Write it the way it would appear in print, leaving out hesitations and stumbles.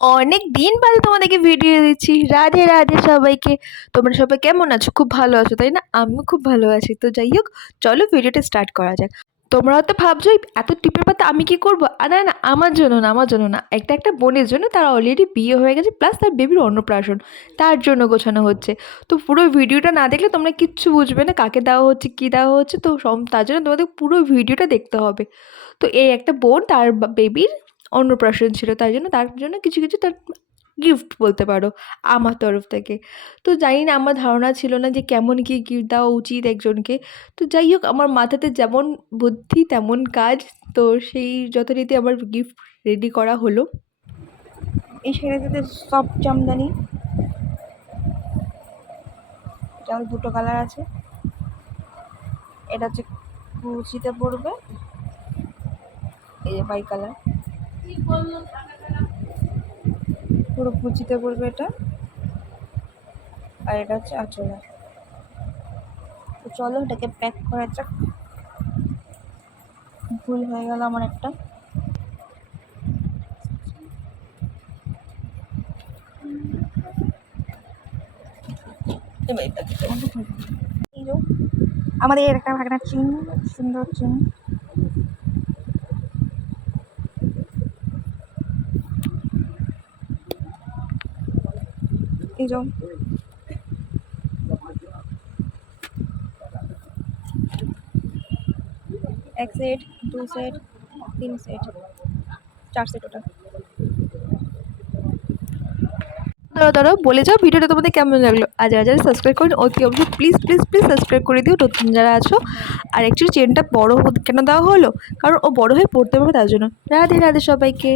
অনেক দিন বাদে তোমাদেরকে ভিডিও দিচ্ছি। রাধে রাধে সবাইকে। তোমরা সবাই কেমন আছো? খুব ভালো আছো তাই না? আমিও খুব ভালো আছি। তো যাই হোক, চলো ভিডিওটা স্টার্ট করা যাক। তোমরা হয়তো ভাবছো এত টিপের পাতা আমি কি করবো? না না, আমার জন্য না, আমার জন্য না, একটা বোনের জন্য। তার অলরেডি বিয়ে হয়ে গেছে, প্লাস তার বেবির অন্নপ্রাশন, তার জন্য গোছানো হচ্ছে। তো পুরো ভিডিওটা না দেখলে তোমরা কিচ্ছু বুঝবে না, কাকে দেওয়া হচ্ছে, কী দেওয়া হচ্ছে। তো তার জন্য তোমাদের পুরো ভিডিওটা দেখতে হবে। তো এই একটা বোন, তার বেবির অন্নপ্রাশন ছিল, তাই জন্য তার জন্য কিছু কিছু তার গিফট বলতে পারো আমার তরফ থেকে। তো জানি না, আমার ধারণা ছিল না যে কেমন কী গিফট দেওয়া উচিত একজনকে। তো যাই হোক, আমার মাথাতে যেমন বুদ্ধি তেমন কাজ। তো সেই যথারীতি আমার গিফট রেডি করা হলো। এই শাড়িটাতে সফট জামদানি, এটার দুটো কালার আছে। এটা হচ্ছে কুচিতে পড়বে, এই যে বাই কালার, পুরো কুচিতে পড়বে এটা। আর এটা হচ্ছে আঁচলে। তো চলো এটাকে প্যাক করা যাক। ভুল হয়ে গেল আমার একটা। এই যে আমাদের একটা ভাগনা চিন, সুন্দর চিন। এই যে এক সেট, দু সেট, তিন সেট, 4 সেট ওটা। দাঁড়াও বলে যাও ভিডিওটা তোমাদের কেমন লাগলো। আর যারা যারা সাবস্ক্রাইব করেন অতি অবশ্যই প্লিজ প্লিজ প্লিজ সাবস্ক্রাইব করে দিও, নতুন যারা আছো। আর অ্যাকচুয়ালি চেনটা বড় কেন দেওয়া হলো, কারণ ও বড় হয়ে পড়তে পারবে, তার জন্য। রাধে রাধে সবাইকে।